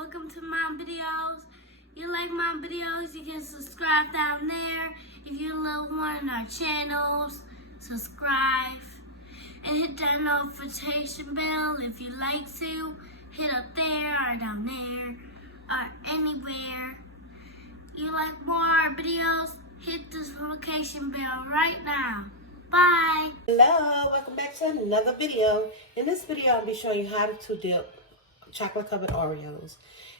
welcome to my videos. You like my videos, you can subscribe down there. If you love one of our channels, subscribe and hit that notification bell if you like to. Hit up there or down there or anywhere. You like more videos, hit the notification bell right now. Bye. Hello, welcome back to another video. In this video, I'll be showing you how to dip chocolate covered Oreos.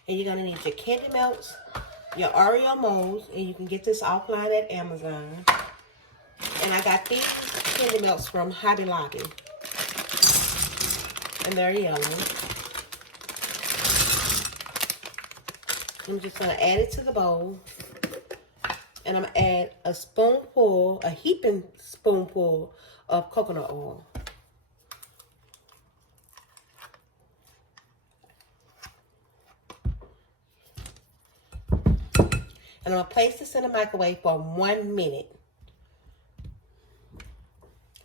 And you're gonna need your candy melts, your Oreo molds, and you can get this offline at Amazon. And I got these candy melts from Hobby Lobby. And they're yellow. I'm just gonna add it to the bowl. And I'm gonna add a spoonful, a heaping spoonful of coconut oil. And I'm gonna place this in the microwave for 1 minute.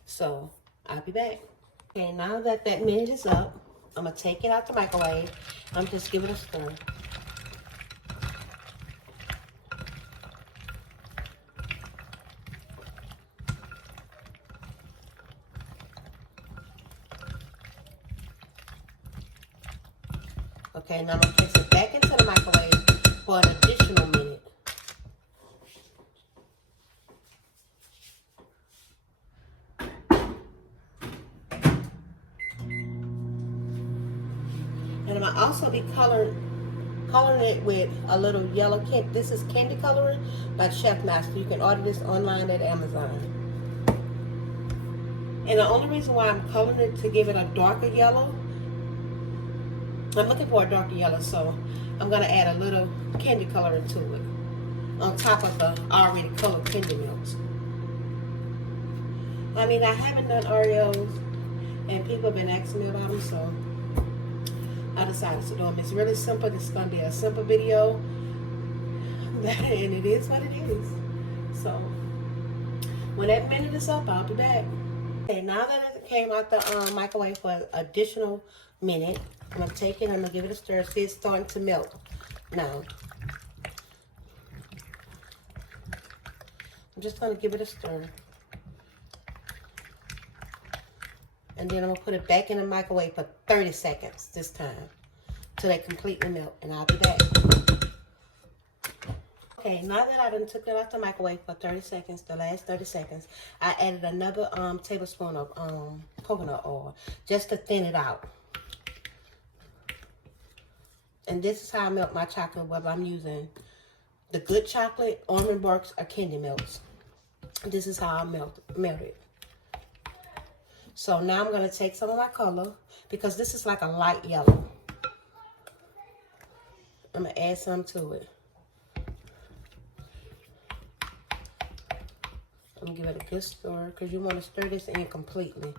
So I'll be back. Okay, now that minute is up, I'm gonna take it out the microwave. I'm just give it a stir. Okay, now I'm going to place it back into the microwave for an additional minute. And I'm going to also be coloring it with a little yellow candy. This is candy coloring by Chef Master. You can order this online at Amazon. And the only reason why I'm coloring it to give it a darker yellow, I'm looking for a darker yellow, so I'm going to add a little candy color to it on top of the already colored candy melts. I mean, I haven't done Oreos, and people have been asking me about them, so I decided to do them. It's really simple. This is going to be a simple video, and it is what it is. So when that minute is up, I'll be back. Okay, now that it came out the microwave for an additional minute, I'm going to take it, I'm going to give it a stir. See, it's starting to melt now. I'm just going to give it a stir. And then I'm going to put it back in the microwave for 30 seconds this time, till they completely melt, and I'll be back. Okay, now that I done took it out the microwave for 30 seconds, the last 30 seconds, I added another tablespoon of coconut oil, just to thin it out. And this is how I melt my chocolate, whether I'm using the good chocolate, almond barks, or candy melts. This is how I melt it. So now I'm going to take some of my color, because this is like a light yellow. I'm going to add some to it. I'm going to give it a good stir, because you want to stir this in completely.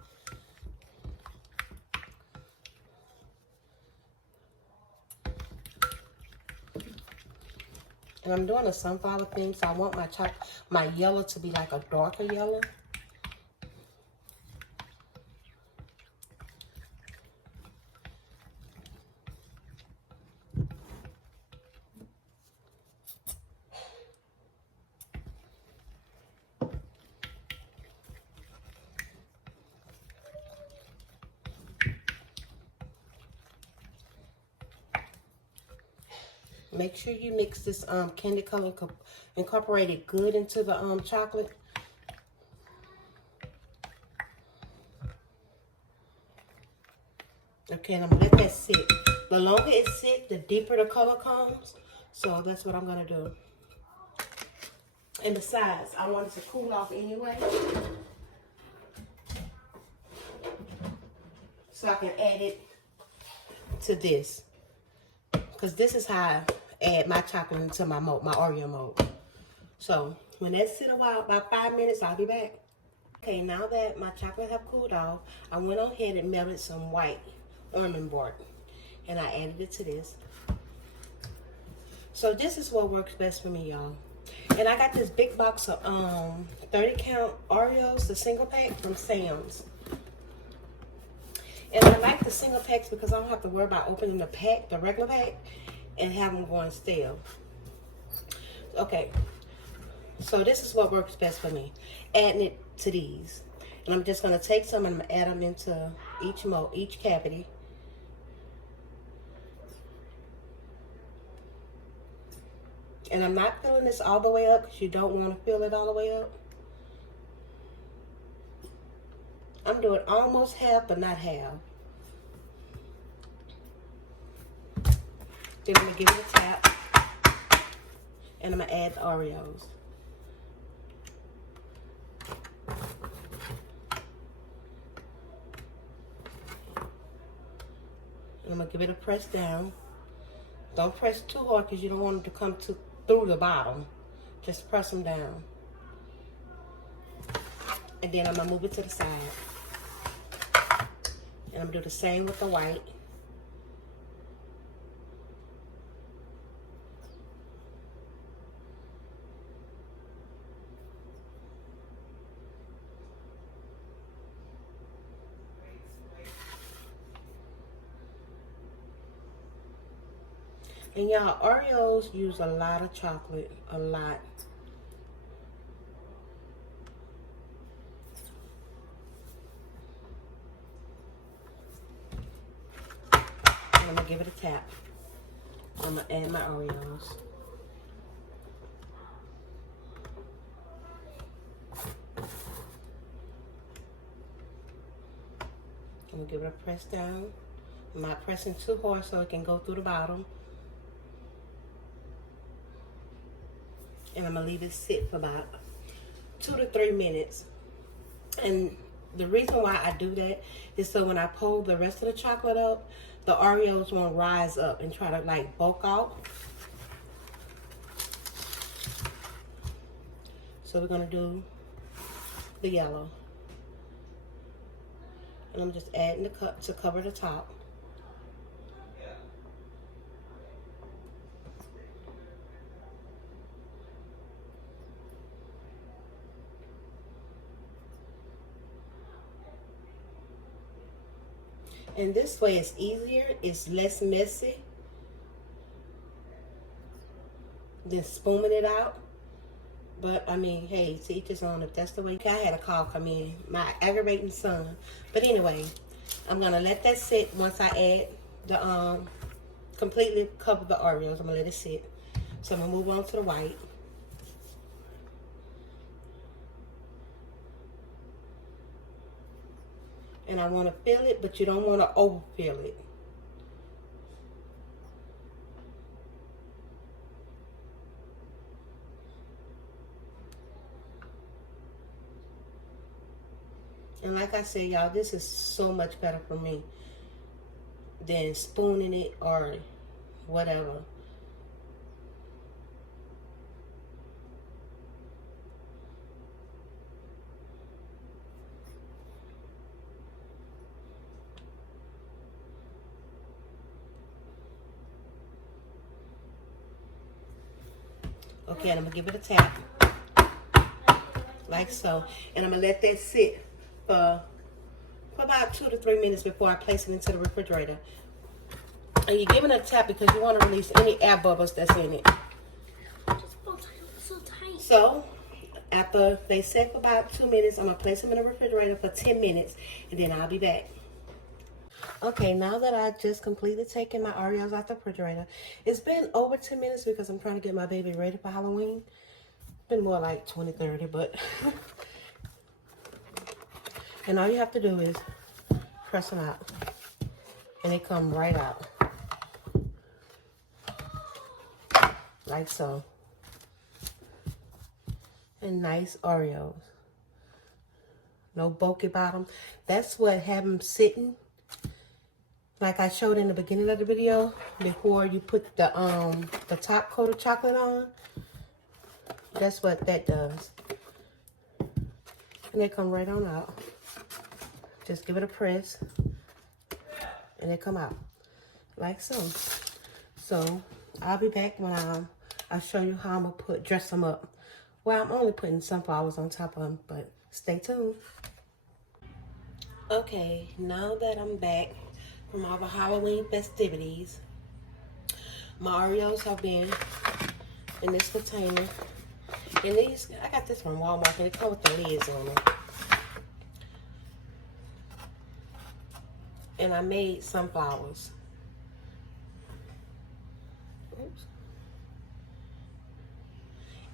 And I'm doing a sunflower thing, so I want my yellow to be like a darker yellow. Make sure you mix this candy color, incorporate it good into the chocolate. Okay, and I'm gonna let that sit. The longer it sits, the deeper the color comes. So that's what I'm gonna do. And besides, I want it to cool off anyway, so I can add it to this. Because this is how I add my chocolate into my Oreo mold. So when that sit a while, about 5 minutes, I'll be back. Okay, now that my chocolate have cooled off, I went on ahead and melted some white almond bark, and I added it to this. So this is what works best for me, y'all. And I got this big box of 30 count Oreos, the single pack from Sam's. And I like the single packs because I don't have to worry about opening the pack, the regular pack. and have them going stale. Okay, so this is what works best for me. Adding it to these. And I'm just going to take some and I'm going to add them into each cavity. And I'm not filling this all the way up because you don't want to fill it all the way up. I'm doing almost half, but not half. Then I'm going to give it a tap. And I'm going to add the Oreos. And I'm going to give it a press down. Don't press too hard because you don't want them to come through the bottom. Just press them down. And then I'm going to move it to the side. And I'm going to do the same with the white. And y'all, Oreos use a lot of chocolate, a lot. And I'm gonna give it a tap. I'm gonna add my Oreos. I'm gonna give it a press down. I'm not pressing too hard so it can go through the bottom. And I'm gonna leave it sit for about 2 to 3 minutes. And the reason why I do that is so when I pull the rest of the chocolate up, the Oreos won't rise up and try to like bulk out. So we're gonna do the yellow. And I'm just adding the cup to cover the top. And this way it's easier, it's less messy than spooning it out. But I mean, hey, to each his own. If that's the way. I had a call come in, my aggravating son. But anyway, I'm gonna let that sit. Once I add the completely cover the Oreos, I'm gonna let it sit. So I'm gonna move on to the white. And I want to fill it, but you don't want to overfill it. And like I said, y'all, this is so much better for me than spooning it or whatever. Okay, and I'm gonna give it a tap, like so. And I'm gonna let that sit for about 2 to 3 minutes before I place it into the refrigerator. And you're giving it a tap because you want to release any air bubbles that's in it. So, after they set for about 2 minutes, I'm gonna place them in the refrigerator for 10 minutes, and then I'll be back. Okay, now that I just completed taking my Oreos out the refrigerator, it's been over 10 minutes because I'm trying to get my baby ready for Halloween. It's been more like 20, 30, but... And all you have to do is press them out. And they come right out. Like so. And nice Oreos. No bulky bottom. That's what have them sitting. Like I showed in the beginning of the video, before you put the top coat of chocolate on. That's what that does. And they come right on out. Just give it a press. And they come out. Like so. So, I'll be back when I'll show you how I'm going to dress them up. Well, I'm only putting sunflowers on top of them, but stay tuned. Okay, now that I'm back from all the Halloween festivities, My Oreos have been in this container. And these, I got this from Walmart, and it comes with the lids on them. And I made sunflowers. Oops.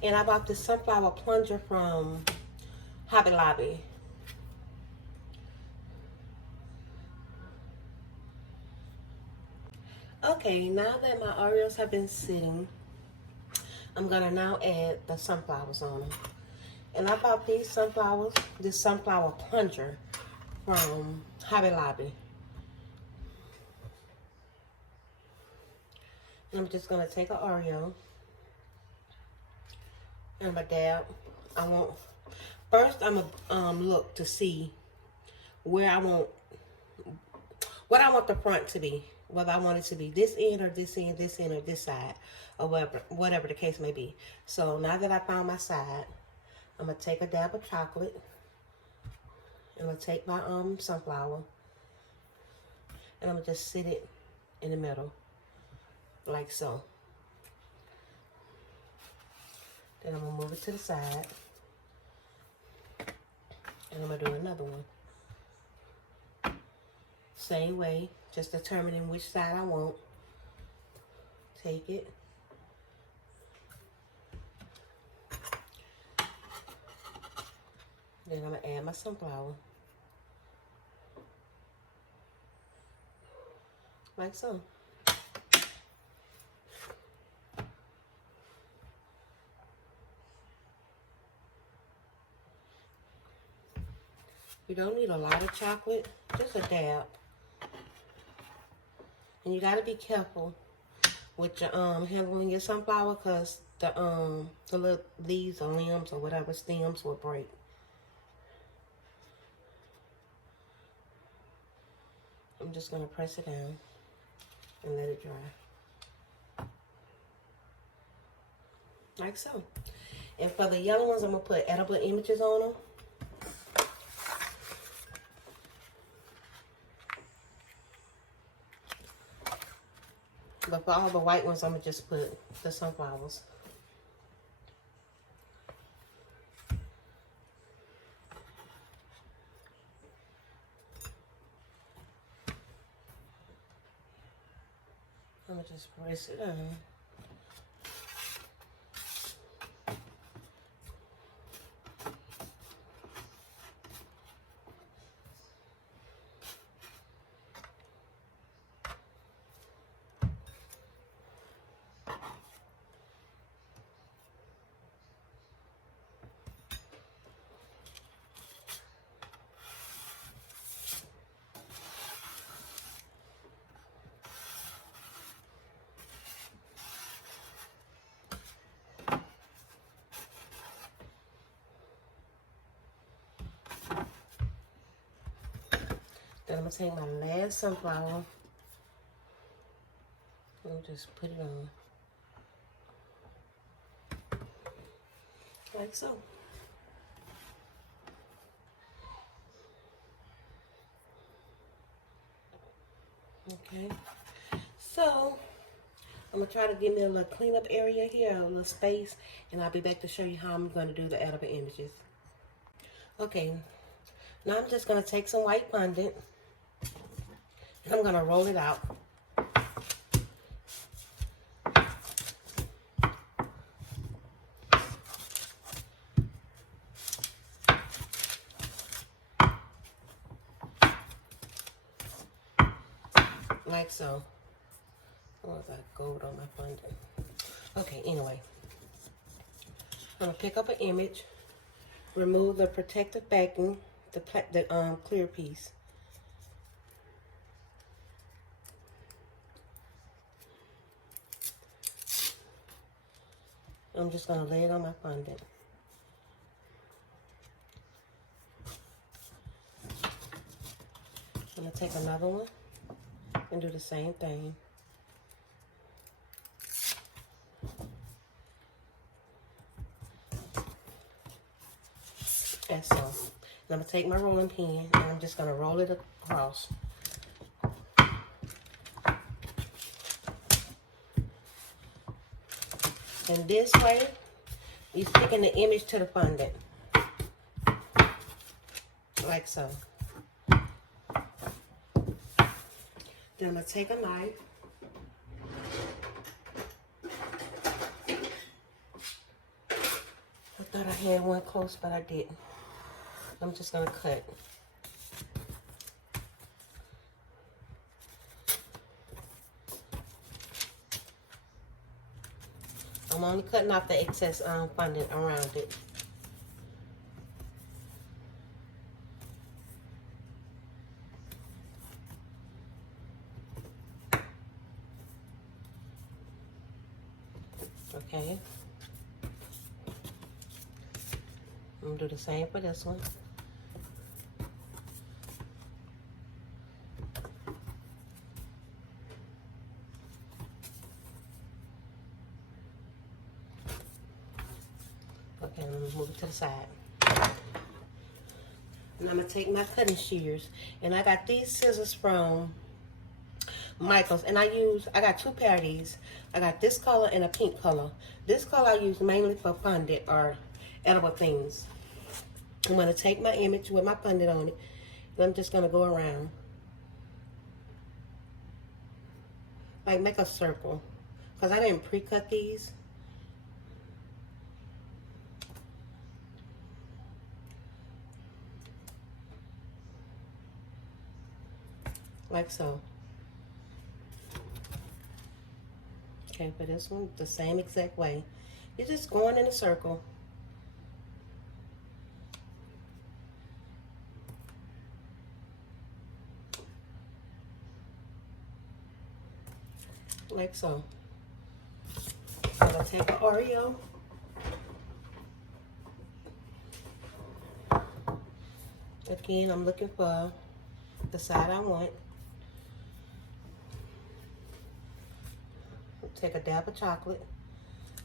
And I bought this sunflower plunger from Hobby Lobby. Okay, now that my Oreos have been sitting, I'm gonna now add the sunflowers on them. And I bought these sunflowers, this sunflower plunger from Hobby Lobby. And I'm just gonna take an Oreo and I'm gonna dab. First I'm gonna look to see where what I want the front to be. Whether I want it to be this end or this end, this end or this side, or whatever the case may be. So now that I found my side, I'm gonna take a dab of chocolate. I'm gonna take my sunflower, and I'm gonna just sit it in the middle, like so. Then I'm gonna move it to the side, and I'm gonna do another one. Same way, just determining which side I want. Take it. Then I'm gonna add my sunflower. Like so. You don't need a lot of chocolate, just a dab. And you gotta be careful with your handling your sunflower, because the little leaves or limbs or whatever, stems will break. I'm just gonna press it down and let it dry. Like so. And for the yellow ones, I'm gonna put edible images on them. But for all the white ones, I'm gonna just put the sunflowers. I'm gonna just press it on. Then I'm gonna take my last sunflower and just put it on. Like so. Okay. So, I'm gonna try to give me a little cleanup area here, a little space, and I'll be back to show you how I'm gonna do the edible images. Okay. Now I'm just gonna take some white fondant. I'm going to roll it out. Like so. What was that gold on my fondant? Okay, anyway. I'm going to pick up an image, remove the protective backing, the clear piece. I'm just going to lay it on my fondant. I'm going to take another one and do the same thing. And so, I'm going to take my rolling pin and I'm just going to roll it across. And this way, you're sticking the image to the fondant. Like so. Then I'm going to take a knife. I thought I had one close, but I didn't. I'm just going to cut. I'm only cutting off the excess fondant around it. Okay. I'm going to do the same for this one. Okay, I'm going to move it to the side. And I'm going to take my cutting shears. And I got these scissors from Michael's. And I got two pair of these. I got this color and a pink color. This color I use mainly for fondant or edible things. I'm going to take my image with my fondant on it. And I'm just going to go around. Like make a circle. Because I didn't pre-cut these. Like so. Okay, for this one, the same exact way. You're just going in a circle. Like so. I'm going to take an Oreo. Again, I'm looking for the side I want. Take a dab of chocolate,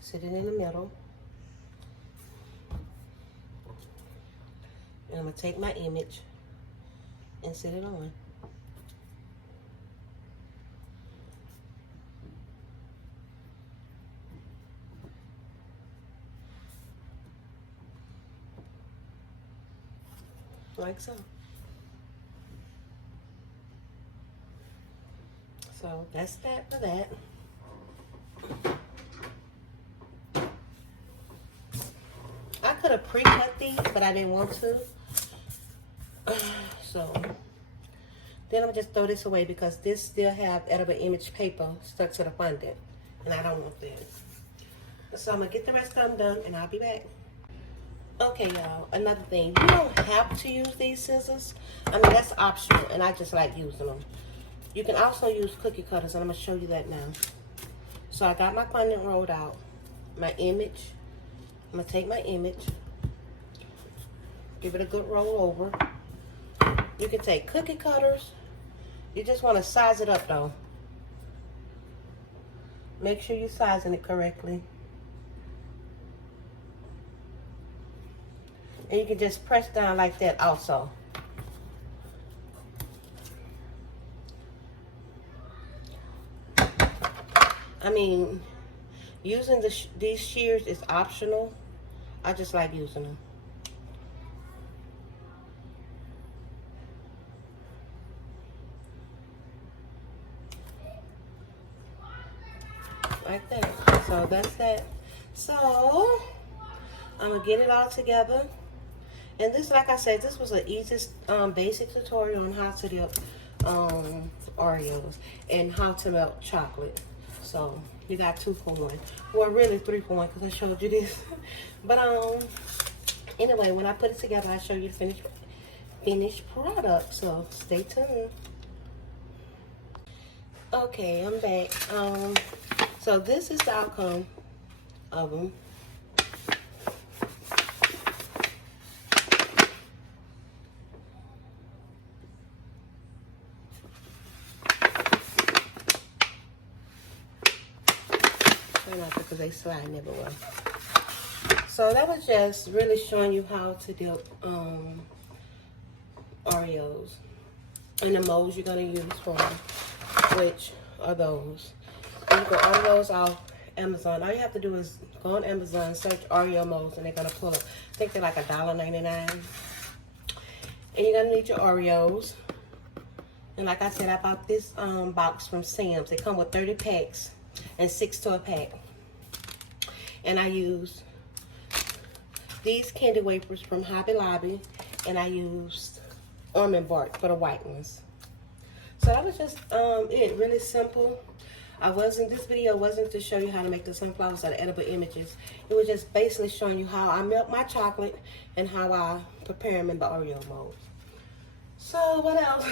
sit it in the middle, and I'm going to take my image and sit it on. Like so. So that's that for that. I could have pre-cut these, but I didn't want to. So then I'm just throw this away because this still have edible image paper stuck to the fondant, and I don't want that. So I'm gonna get the rest of them done, and I'll be back. Okay, y'all. Another thing, you don't have to use these scissors. I mean, that's optional, and I just like using them. You can also use cookie cutters, and I'm gonna show you that now. So I got my fondant rolled out, my image. I'm gonna take my image, give it a good roll over. You can take cookie cutters. You just want to size it up though. Make sure you're sizing it correctly. And you can just press down like that also. I mean, using these shears is optional. I just like using them. Like that. So that's that. So I'm gonna get it all together. And this, like I said, this was the easiest basic tutorial on how to do Oreos and how to melt chocolate. So you got 2 for 1. Well, really 3 for 1 because I showed you this. But anyway, when I put it together, I show you the finished product. So stay tuned. Okay, I'm back. So this is the outcome of them. Because they slide everywhere. So that was just really showing you how to do Oreos and the molds you're going to use for them, which are those. You can order those off Amazon. All you have to do is go on Amazon, search Oreo molds, and they're gonna pull up. I think they're like $1.99. And you're gonna need your Oreos. And like I said, I bought this box from Sam's. They come with 30 packs and 6 to a pack. And I use these candy wafers from Hobby Lobby, and I used almond bark for the white ones. So that was just it. Really simple. This video wasn't to show you how to make the sunflowers out of edible images. It was just basically showing you how I melt my chocolate and how I prepare them in the Oreo mold. So what else?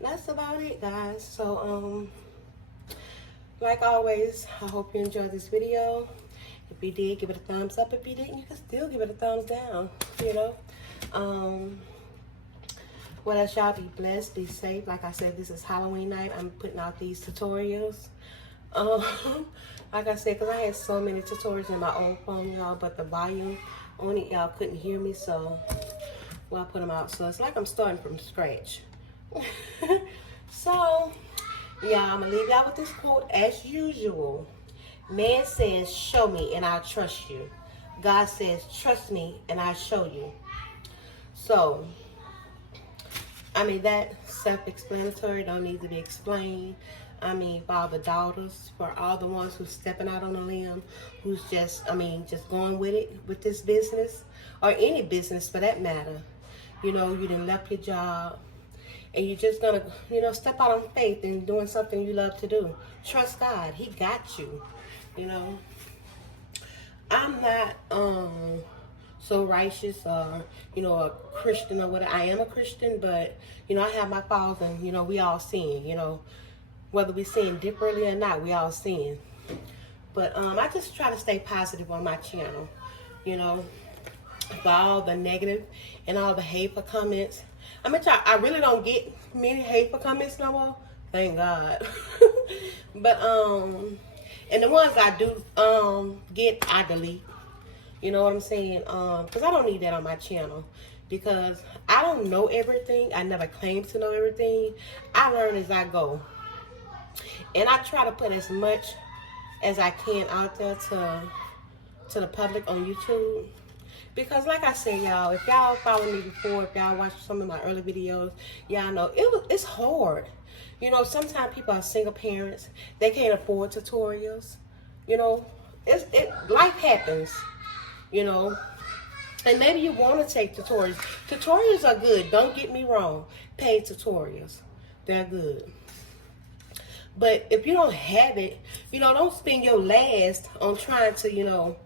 That's about it, guys. So like always, I hope you enjoyed this video. If you did, give it a thumbs up. If you didn't, you can still give it a thumbs down, you know. What else? Y'all be blessed, be safe. Like I said, this is Halloween night. I'm putting out these tutorials. Like I said, because I had so many tutorials in my old phone, y'all, but the volume on it, y'all couldn't hear me, so I put them out. So it's like I'm starting from scratch. So, yeah, I'm going to leave y'all with this quote as usual. Man says, show me and I'll trust you. God says, trust me and I'll show you. So, I mean, that self-explanatory, don't need to be explained. I mean, for all the daughters, for all the ones who's stepping out on a limb, who's just going with it, with this business, or any business for that matter. You know, you done left your job, and you're just gonna, you know, step out on faith and doing something you love to do. Trust God, He got you, you know. I'm not so righteous or, you know, a Christian or whatever. I am a Christian, but, you know, I have my faults, and, you know, we all sin, you know. Whether we sin differently or not, we all sin. But I just try to stay positive on my channel, you know. For all the negative and all the hateful comments. I really don't get many hateful comments no more. Thank God. But, and the ones I do get, I delete. You know what I'm saying? Because I don't need that on my channel. Because I don't know everything. I never claim to know everything. I learn as I go. And I try to put as much as I can out there to the public on YouTube. Because like I said, y'all, if y'all followed me before, if y'all watched some of my early videos, y'all know it's hard. You know, sometimes people are single parents. They can't afford tutorials. You know, life happens, you know. And maybe you want to take tutorials. Tutorials are good. Don't get me wrong. Paid tutorials. They're good. But if you don't have it, you know, don't spend your last on trying to, you know,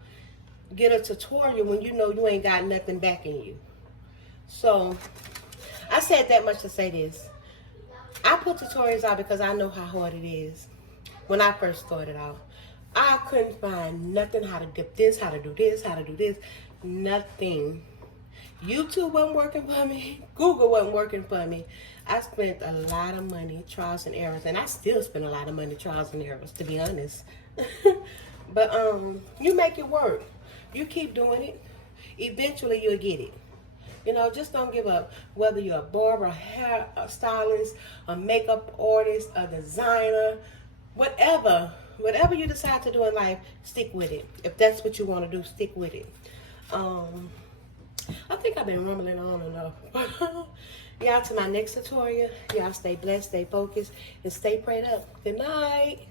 get a tutorial when you know you ain't got nothing backing you. So, I said that much to say this. I put tutorials out because I know how hard it is. When I first started out, I couldn't find nothing, how to dip this, how to do this, how to do this. Nothing. YouTube wasn't working for me. Google wasn't working for me. I spent a lot of money, trials and errors. And I still spend a lot of money, trials and errors, to be honest. But you make it work. You keep doing it. Eventually, you'll get it. You know, just don't give up. Whether you're a barber, a hair stylist, a makeup artist, a designer, whatever you decide to do in life, stick with it. If that's what you want to do, stick with it. I think I've been rumbling on enough. Y'all, to my next tutorial, y'all stay blessed, stay focused, and stay prayed up. Good night.